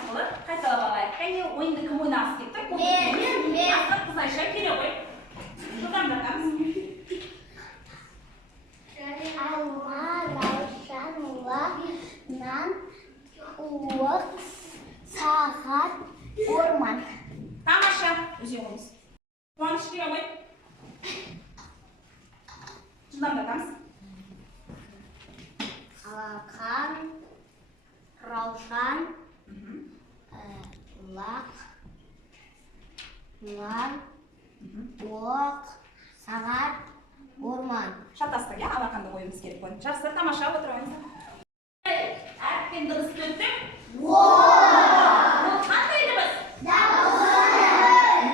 арқылы қайталап алайық. Кәне ойынды кім ойнағысы келіп тұр? Мен. Асқар қыз Айша келе ғой. Жылдамдатамыз. Алма, раушан, нан, уық, сағат, орман. Тамаша. Өзен қойыңыз. Қуаныш келе ғой. Жылдамдатамыз. Алақан, раушан, лақ, нан, уық, сағат, орман. Шатастық, иә? Алақанды қойымыз керек қой. Жақсы, тамаша отырып алыңыз. Әріппен дыбысты өттік. Ол қандай дыбыс?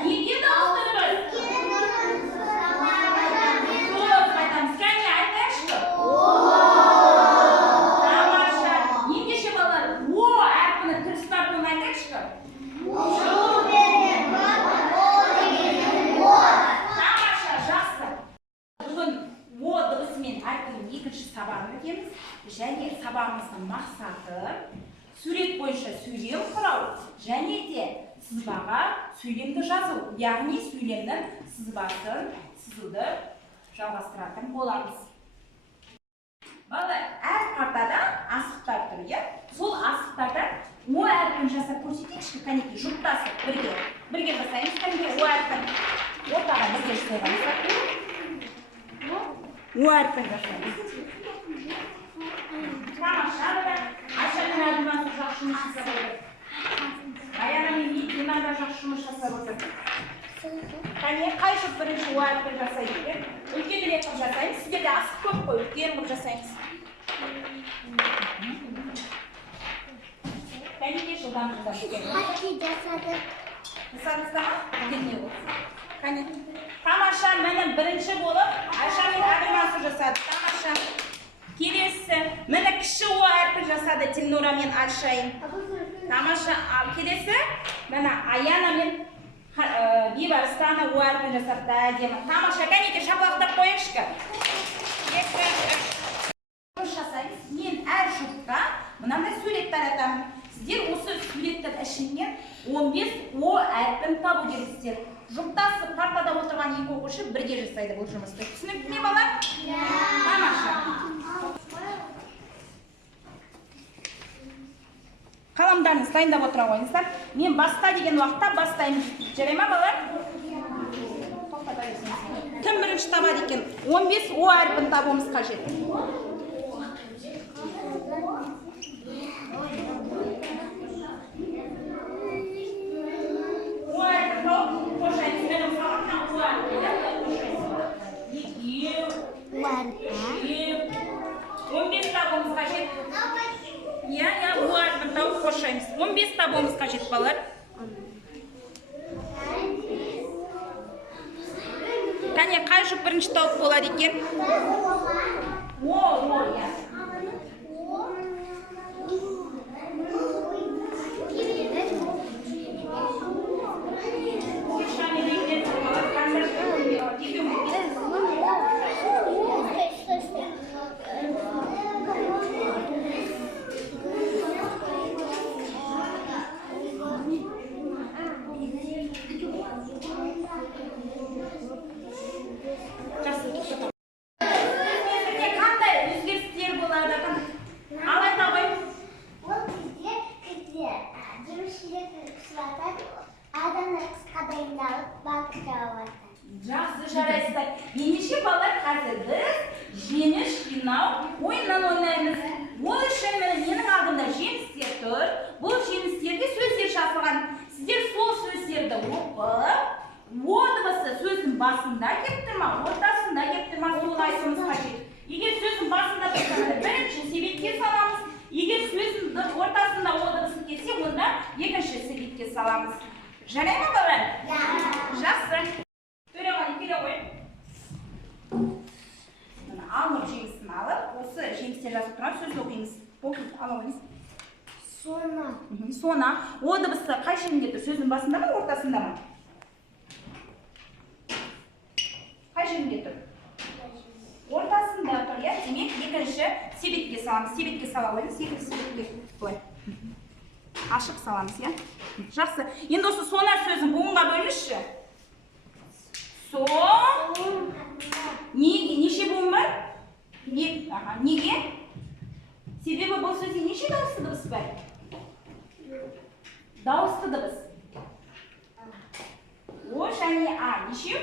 Неге дауысты дыбыс? Көп айтамыз. Кәне айтайықшы. Тамаша. Ендеше балалар, о әрпінің дұрыс тартуын айтайықшы. Тамаша, жақсы. Бүгін о дыбысымен әрпінің екінші сабағын өтеміз. Және сабағымыздың мақсаты сурет бойынша сөйлем құрау және де сызбаға сөйлемді жазу, яғни сөйлемнің сызбасын сызуды жалғастыратын боламыз. Балалар, әр партада асықтар тұр, иә? Сол асықтардан о әрпін жасап көрсетейікші, кәнекей, жұптасып бірге жасаймыз, кәнекей, о әрпін ортаға бірге жасаймыз. О әрпін жасаймыз. Тамаша, Айшаның әрбімен жақсы жұмыс жасап отыр. Аяна мен Дина да жақсы жұмыс жасап отыр. Кәне, қай жұп бірінші о әрпін жасайды екен? Үлкенірек қылып жасаймыз. Сіздерде асық көп қой, үлкен қылып жасаймыз. Кәне, жылдам. Хатти жасадық. Жасадыңыз да ма? Кетіне бол. Кәне. Тамаша, мені бірінші болып Айша мен Әбілмансұр жасады. Тамаша. Келесі, мені кіші о әрпін жасады Тильнура мен Айшайым. Тамаша, келесі, мені Аяна мен Бибарстана о әрпін жасады. Әдемі. Тамаша, кәнеке шапалақтап қойыңызшы. Жасаймыз. Мен әр жұпқа мынандай сурет таратамын. Сіздер осы суреттің ішінен 15 о әрпін табу керексіздер. Жұптасы партада отырған екі оқушы бірге жасайды бұл жұмысты. Түсінікті ме бала? Тамаша. Қаламдарыңыз дайындап отыра қойыңыздар. Мен баста деген уақытта бастаймын. Жарай ма балалар? Кім бірінші табады екен? 15 о әрпін табуымыз қажет. Қошаймыз. 15 табуымыз қажет балалар. Кәне, қай жұп бірінші тауып болады екен? О, я. Жақсы жарайсыздар. Ендеше балалар, қазір біз жеміс жинау ойыннан ойнаймыз. Ол үшін менің алдымда жемістер тұр. Бұл жемістерге сөздер жазылған. Сіздер сол сөздерді оқып, о дыбысы сөздің басында келіп тұрма, ортасында келіп тұрма, сол айтуымыз қажет. Егер сөздің басында тұрса, бірінші себетке саламыз. Егер сөздің ортасында о дыбысы келсе, онда екінші себетке саламыз. Жарай ма балалар? Жақсы. Келе ғой. Алып жемісін алып, осы жемістер жазып тұрған сөзді оқимыз. Ала қойыңыз. Сона. Сона. О дыбысы қай жерінде тұр? Сөздің басында ма, ортасында ма? Қай жерінде тұр? Ортасында тұр, иә? Демек, екінші себетке саламыз. Себетке сала қойыңыз. Екінші себетке. Былай. ашық саламыз, иә? Жақсы. Енді осы сонар сөзін буынға бөліңізші. Неше буын бар? Неге? Себебі бұл сөзде неше дауысты дыбыс бар? Дауысты дыбыс. О және а. Нешеу?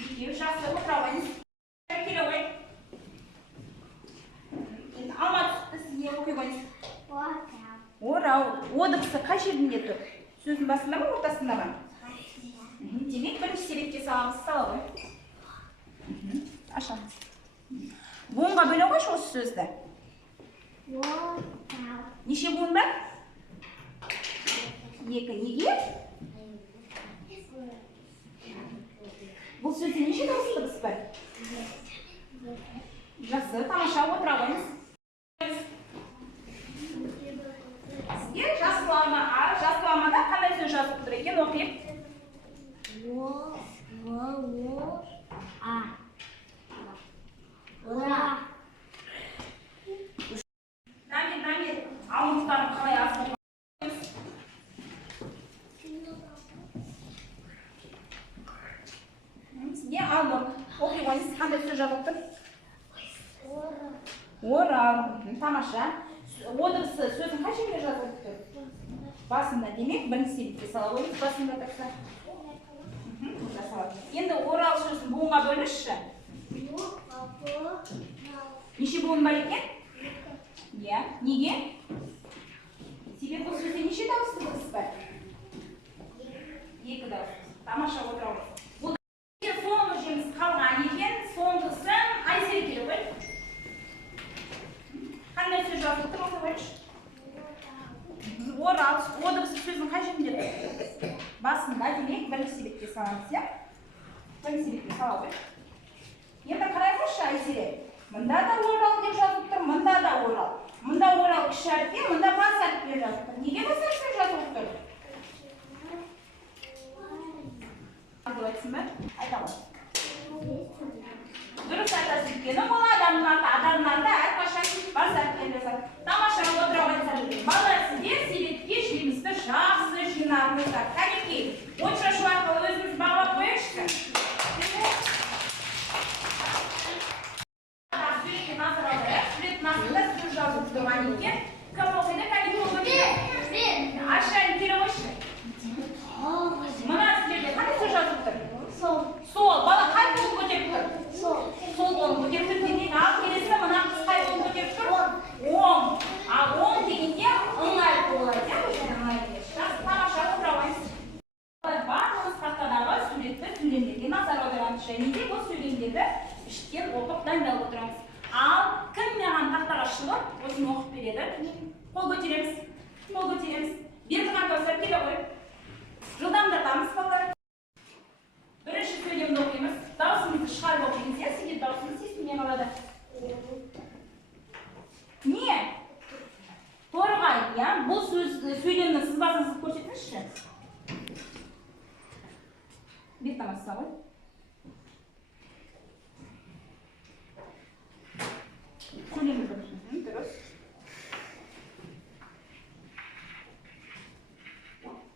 Екеу. Жақсы. Отыра қойыңыз. Келе қой. Енді алма түсті сізге оқи қойыңыз. Орау. О дыбысы қай жерінде тұр? Сөздің басында ма, ортасында ма? Демек, бірінші себепке саламыз. Сала ғой. Ашамыз. Буынға бөле қойшы осы сөзді. Неше буын бар? 2. Неге? Бұл сөзде неше дауысты дыбыс бар? Жақсы, тамаша, отыра қойыңыз. Сізге жасылама А, жасыламада қандай сөз жазып тұр екен, оқиық. Намир, алмықтарын қалай асып сізге алмық. Оқи қойыңыз, қандай сөз жазып тұр? Орал. Тамаша. О дыбысы сөздің қай жерінде жазылып тұр? Басында. Демек, бірінші себепке сала қойыңыз. Басында тақса. Енді орал сөзін буынға бөліңізші. Неше буын бар екен? Иә. Неге? Себебі бұл сөзде неше дауысты дыбыс бар? 2 дауыс. Тамаша, отыра қойыңыз. Бұл соңғы жеміс қалған екен. Соңғысын қайсері келе қой? Қандай сөз жазып тұр, оқи қойшы? Орал. О дыбысы сөздің қай жерінде тұр? Басында. Демек, бірінші себепке саламыз, иә? Бірінші себепке сала қой. Енді қарай қойшы, Айсере. Мұнда да орал деп жазып тұр, мұнда да орал. Мұнда орал кіші әріппен, мұнда бас әріппен жазып тұр. Неге бас әріппен жазып тұр? Деп айтсын ба? Айта ғой. Дұрыс айтасыз екен, ол адамдарды әрқашан бас әріппен жазады. Тамаша, отыра қойыңыздар. Балалар, сіздер себепке жемісті жақсы жинағыңыздар. Кәнекей, от шашу арқылы өзіңіз бағалап қойыңызшы. Суреттің астында сөз жазып тұрған екен. Кім оқиды? Кәнекей оқиды? Ашайын келе қойшы. Мына сіздерде қандай сөз жазып тұр? Сол. Бала қай қолын көтеріп тұр? Сол қолын көтеріп тұр. Дегеннен ал келесі мына қыз қай қолын көтеріп тұр? Оң. Ал оң дегенде ыңғай болады. Тамаша, отыра қойыңыз. Барлығымыз тақтадағы суретті сөйлемдерге назар аударамыз. Және де бұл сөйлемдерді іштен оқып дайындалып отырамыз. Ал кім маған тақтаға шығып, осыны оқып береді? Қол көтереміз. Қол көтереміз. Бердіған дауыстар келе қой. Жылдамдатамыз балалар. Бірінші сөйлемді оқимыз. Даусымызды шығарып оқимыз, иә? Сізге даусымыз естілмей қалады. Не? Торғай, иә? Бұл сөйлемнің сызбасын көрсетіңізші. Беттамасы ғой. Сөйлемді көрсетіңіз. Дұрыс.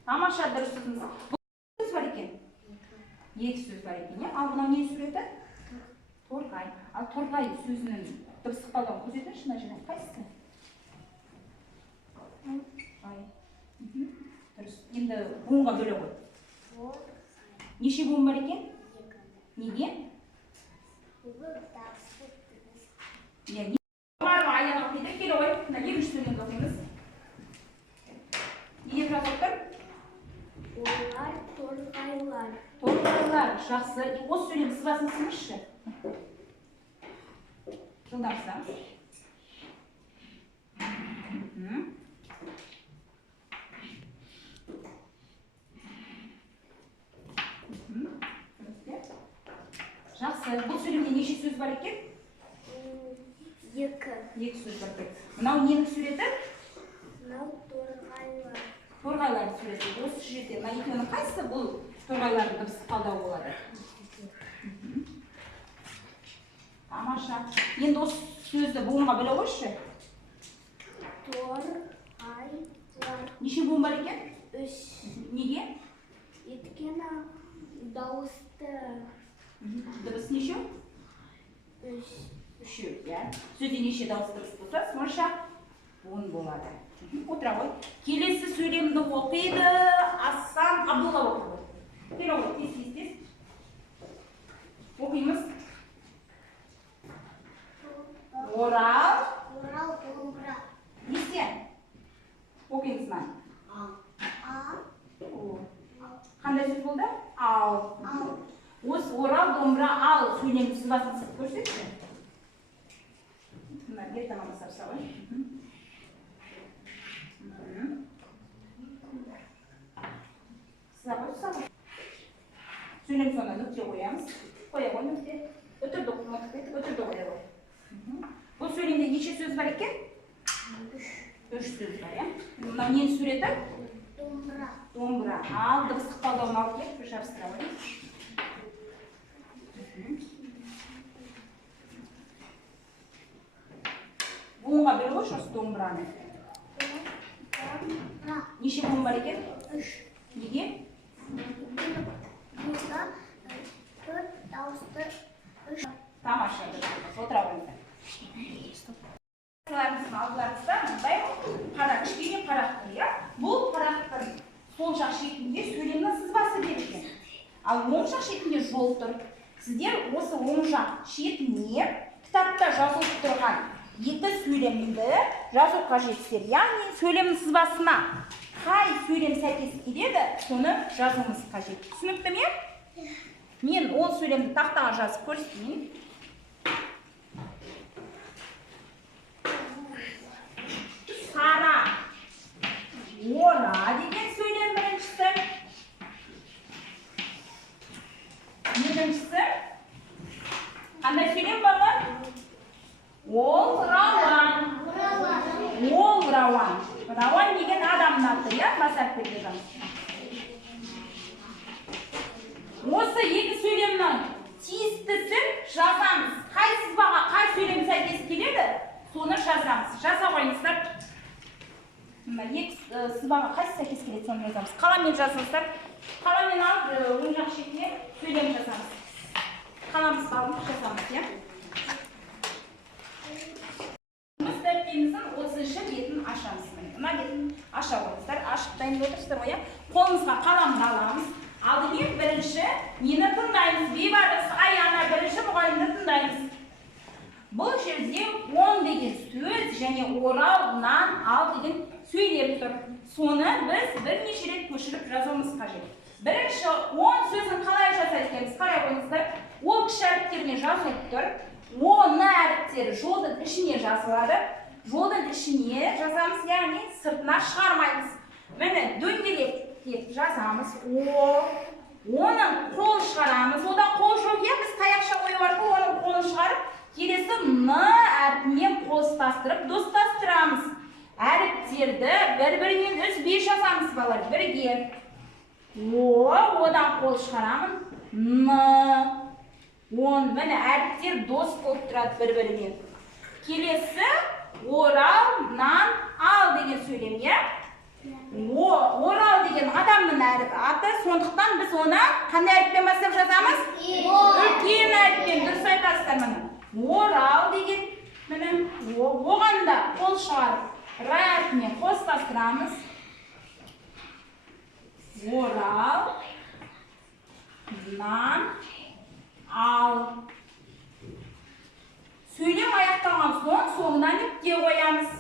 Тамаша, дұрыс сөзіңіз. Бұл сөз бар екен? 2 сөз бар екен, иә? Ал мынау не суреті? Торғай. Ал торғай сөзінің дыбыс ықпалдауын көрсетіңізші, мына жерден қайсысы? Дұрыс. Енді буынға бөле қой. Неше буын бар екен? 2. Неге? Барма аяғын қиды, келе қой. Мына екінші сөйлемді оқимыз. Не деп жазып тұр? Торғайлар. Торғайлар. Жақсы. Осы сөйлем сызбасын сызыңызшы. Жылдамсаңыз. Жақсы. Бұл сөйлемде неше сөз бар екен? 2 сөз бар екен. Мынау ненің суреті? Мынау торғайлар. Торғайлардың суреті. Осы жерде мына екеуінің қайсысы бұл торғайлардың дыбыс ықпалдауы болады? Тамаша. Енді осы сөзді буынға бөле қойшы. Бар. Неше буын бар екен? 3. Неге? Өйткені дауысты Дыбыс неше? 3. Үшеу, иә. Сөзде неше дауыс дыбыс болса, сонша буын болады. Отыра ғой. Келесі сөйлемді оқиды Асан Абдулла оқиды. Келе ғой, тез. Оқимыз. Орал. Орал домбыра. Нестен? Оқимыз ма? Ал. Қандай сөз болды? Ал. Осы орал домбыра ал сөйлем сызбасын сызып көрсетші. Мына ертаңа басарса ғой. Сыза. Сөйлем соңына нүкте қоямыз. Қоя ғой нүкте. Үтірді қоя ғой. Бұл сөйлемде неше сөз бар екен? 3 сөз бар, иә? Мына нені суреті? Домбыра. Ал дыбыстық талдауын алып келіп, жабыстыра қоямыз. Буынға бер қойшы осы домбыраны. Неше буын бар екен? 3. Неге? Burada 4 дауысты 3. Тамаша. Отыра қойыңыздар. Алдыларыңызда мындай кішкене парақтыр, иә? Бұл парақтың сол жақ шетінде сөйлемнің сызбасы берілген. Ал оң жақ шетінде жол тұр. Сіздер осы оң жақ шетіне кітапта жазылып тұрған екі сөйлемді жазу қажетсіздер. Яғни сөйлемнің сызбасына қай сөйлем сәйкес келеді, соны жазуымыз қажет. Түсінікті ме? Мен ол сөйлемді тақтаға жазып көрсетейін. Сара, ора деген сөйлем біріншісі. Екіншісі, қандай сөйлем бар? Ол рауан. Ол рауан. Рауан деген адамның аты, иә? Басап берген. Осы екі сөйлемнің тиістісін жазамыз. Қай сызбаға, қай сөйлем сәйкес келеді, соны жазамыз. Жаза қойыңыздар. Екі сызбаға қай сәйкес келеді, соны жазамыз. Қаламмен жазыңыздар. Қаламмен алып, оң жақ шетіне сөйлем жазамыз. Қаламымызды алып жазамыз, иә? Жұмыс дәптеміздің 30-шы бетін ашамыз. Мына бетін аша қойыңыздар. Ашып дайын отырсыздар ғой, иә? Қолымызға қаламды аламыз. Алдымен бірінші нені тыңдаймыз? Бейбарыс Аяна бірінші мұғалімді тыңдаймыз. Бұл жерде он деген сөз және оралынан ал деген сөйлем тұр. Соны біз бірнеше рет көшіріп жазуымыз қажет. Бірінші 10 сөзін қалай жаза екенбіз? Қарай қойыңыздар. Ол кіші әріптермен жазылып тұр. Оны әріптері жолдың ішіне жазылады. Жолдың ішіне жазамыз, яғни сыртына шығармаймыз. Міне дөңгелек деп жазамыз. Оның қол шығарамыз. Ода қол жоқ, иә, біз таяқша қойып арқылы оның қолын шығарып, келесі н әріпімен қостастырып, достастырамыз. Әріптерді бір-бірінен үзбей жазамыз, балалар, бірге. Одан қол шығарамын. Н. Міне әріптер дос болып тұрады бір-бірінен. Келесі орал, нан, ал деген сөйлем, иә? Орал деген адамның аты, сондықтан біз оны қандай әріппен бастап жазамыз? Үлкен әріппен, дұрыс айтасыздар міне. Орал деген, міне, оған да қол шығарып, р әріпімен қостастырамыз. Орал, нан, ал. Сөйлем аяқталған соң, соңына нүкте қоямыз.